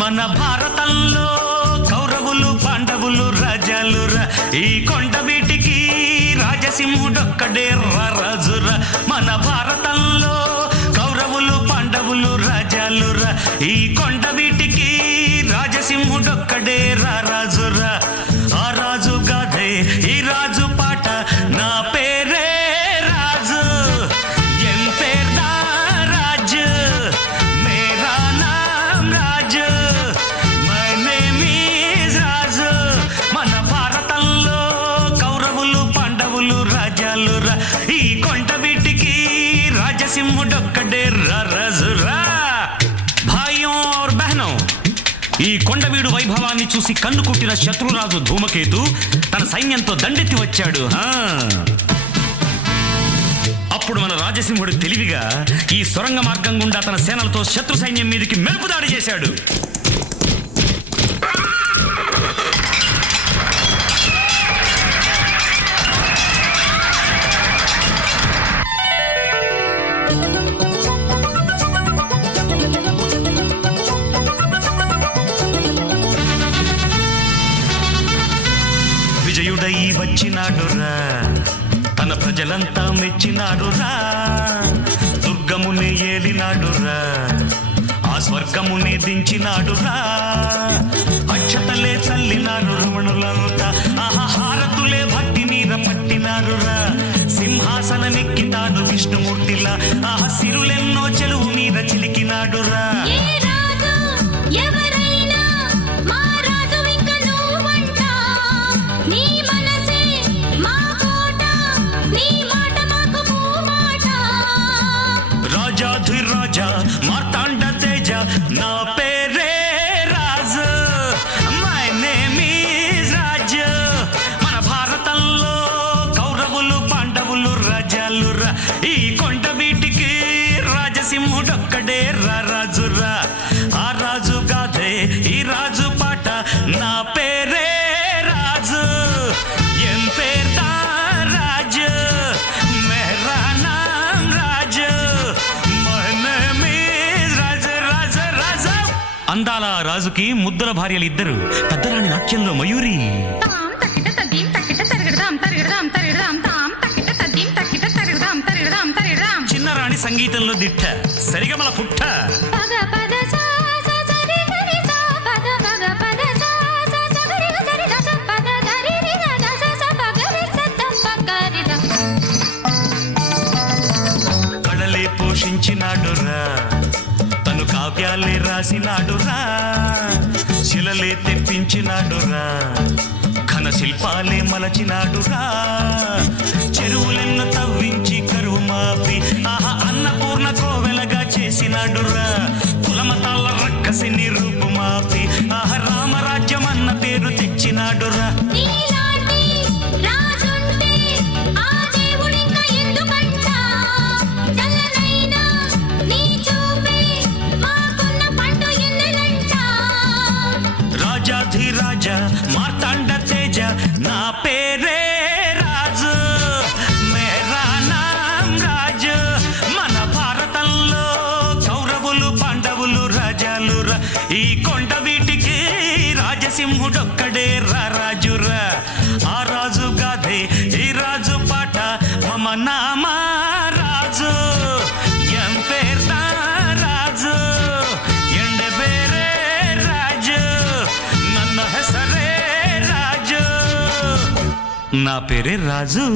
మన భారతంలో కౌరవులు పాండవులు రాజాలురా, ఈ కొండ వీటికి రాజసింహుడొక్కడే రాజురా. మన భారతంలో కౌరవులు పాండవులు రాజాలురా, ఈ కొండ వీటికి రాజసింహుడొక్కడే రాజురా. ఆ రాజు గాథే ఈ రాజు పాట, నా పేరే రాజు, ఎన్ పేర్దా రాజు, మేరా నామ్ రాజు, మై నేమ్ ఈజ్ రాజు. మన భారతంలో కౌరవులు పాండవులు రాజాలురా, ఈ కొండ వీటికి రాజసింహుడొక్కడే రాజురా. భాయ్యోं और बहनों, ఈ కొండవీడు వైభవాన్ని చూసి కన్ను కుట్టిన శత్రురాజు ధూమకేతు తన సైన్యంతో దండెత్తి వచ్చాడు. అప్పుడు మన రాజసింహుడు తెలివిగా ఈ సొరంగ మార్గం గుండా తన సేనలతో శత్రు సైన్యం మీదకి మెరుపు దాడి చేశాడు. విజయుడై వచ్చినాడురా, తన ప్రజలంతా మెచ్చినాడురా. దుర్గముని ఏలినాడురా, ఆ స్వర్గముని దించినాడురా. అక్షతలే చల్లినారు రమణులంతా, హారతులే భక్తి మీద పట్టినారురా. సింహాసనమెక్కి తాను విష్ణుమూర్తిలా, సిరులెన్నో చెలువు మీద చిలికినాడురా. రాజాధిరాజా మార్తాండ తేజ, నా పేరే రాజు, మై నేమ్ ఈజ్ రాజు. మన భారతంలో కౌరవులు పాండవులు రాజాలురా, ఈ కొండ వీటికి రాజసింహుడొక్కడే రాజురా. ఆ రాజు గాథే ఈ రాజు పాట, నా పేరే రాజు, ఎన్ పేర్దా రాజు, మేరా నామ్ రాజు, అందాల రాజుకి ముద్దుల భార్యలు ఇద్దరు. పెద్దరాణి నాట్యంలో మయూరి, చిన్నరాణి సంగీతంలో దిట్ట, సరిగమల పుట్ట. కళలే పోషించినాడురా, తను కావ్యాలే రాసినాడురా. శిలలే తెప్పించినాడురా, ఘన శిల్పాలే మలచినాడురా. చెరువులెన్నో తవ్వించి కరువు మాపి అన్నపూర్ణ కోవెలగా చేసినాడురా. కులమతాల రక్కసిని రూపు మాపి రామరాజ్యం అన్న పేరు తెచ్చినాడురా. రాజాధిరాజా మార్తాండ తేజ, నా పేరే రాజు, మేరా నామ్ రాజు. మన భారతంలో కౌరవులు పాండవులు రాజాలురా, ఈ కొండ వీటికి రాజసింహుడొక్కడే రాజురా. ఆ రాజు గాథే ఈ రాజు పాట, మమ నామ రాజు, ఎన్ పేర్దా రాజు, ఎండ ಬೇರೆ రాజు, ನನ್ನ ಹೆಸರೇ రాజు, నా పేరే రాజు.